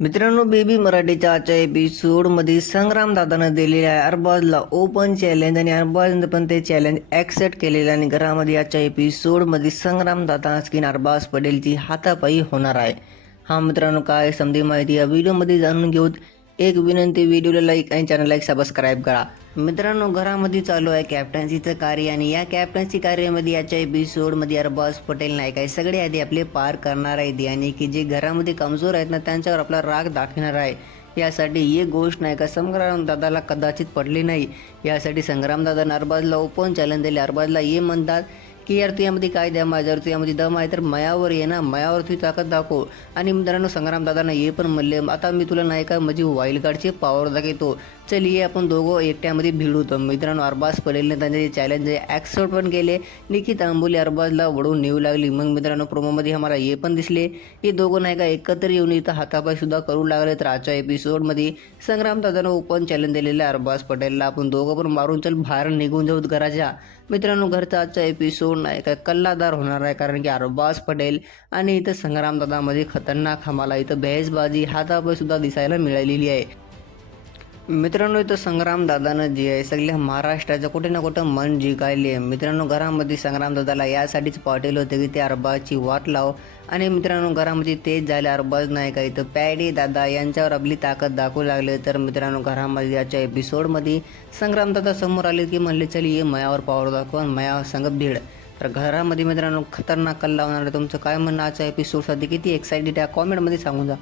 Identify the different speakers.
Speaker 1: मित्रांनो बेबी मराठीच्या आजच्या एपिसोडमध्ये संग्रामदादानं दिलेल्या अरबाजला ओपन चॅलेंज आणि अरबाजनं पण ते चॅलेंज ॲक्सेप्ट केलेलं आणि घरामध्ये आजच्या एपिसोडमध्ये संग्रामदादा स्किन अरबाज पटेलची हातापायी होणार आहे. हा मित्रांनो काय समधी माहिती या व्हिडिओमध्ये जाणून घेऊत. एक विनंती व्हिडिओला लाईक आणि चॅनलला एक सबस्क्राईब करा. मित्रांनो घरामध्ये चालू आहे कॅप्टन्सीचं कार्य आणि या कॅप्टन्सी कार्यामध्ये याच्या एपिसोडमध्ये अरबाज पटेल नाईक आहे. सगळे आधी आपले पार करणार आहेत. आणि की जे घरामध्ये कमजोर आहेत ना त्यांच्यावर आपला राग दाखवणार आहे. यासाठी ही गोष्ट नाही का संग्राम दादाला कदाचित पडली नाही. यासाठी संग्राम दादा अरबाजला ओपन चॅलेंज दिले. अरबाजला ये म्हणतात की यार तू यामध्ये काय द्या माझ्यावर तू यामध्ये दम आहे तर मयावर ये ना मयावर तुझी ताकद दाखव. आणि मित्रांनो संग्राम दादांना ये पण म्हणले आता मी तुला नाही का म्हणजे वाईल्ड कार्डचे पॉवर दाखवतो. चल ये आपण दोघं एकट्यामध्ये भिडू तर. मित्रांनो अरबाज पटेलने त्यांचे चॅलेंज ॲक्सेप्ट पण केले. निकित आंबोली अरबाजला वडून नेऊ लागली. मग मित्रांनो प्रोमोमध्ये आम्हाला हे पण दिसले. हे दोघं नाही का एकत्र येऊन इथं हातापायसुद्धा करू लागले तर आजच्या एपिसोडमध्ये संग्राम दादानं ओपन चॅलेंज दिलेलं आहे अरबाज पटेलला. आपण दोघं पण मारून चल बाहेर निघून जाऊ घराच्या. मित्रांनो घरचा आजचा एपिसोड नाही. काय कल्लादार होणार आहे कारण की अरबाज पटेल आणि इथं संग्रामदादामध्ये खतरनाक आम्हाला इथं बहेसबाजी हातापायसुद्धा दिसायला मिळालेली आहे. मित्रांनो इथं संग्रामदादानं जे आहे सगळ्या महाराष्ट्राचं कुठे ना कुठं मन जिंकायले आहे. मित्रांनो घरामध्ये संग्रामदादाला यासाठीच पाठवलं होतं की ते अरबाजची वाट लाव. आणि मित्रांनो घरामध्ये तेच झाले अरबाज नाही का? इथं पॅडी दादा यांच्यावर आपली ताकद दाखवू लागले. तर मित्रांनो घरामध्ये याच्या एपिसोडमध्ये संग्रामदादा समोर आले की म्हणले चल ये मयावर पावर दाखव मयावर संग भीड. तर घरामध्ये मित्रांनो खतरनाक कल्ला होणार आहे. तुमचं काय म्हणणं आजच्या एपिसोडसाठी किती एक्सायटेड आहे? कॉमेंटमध्ये सांगून जा.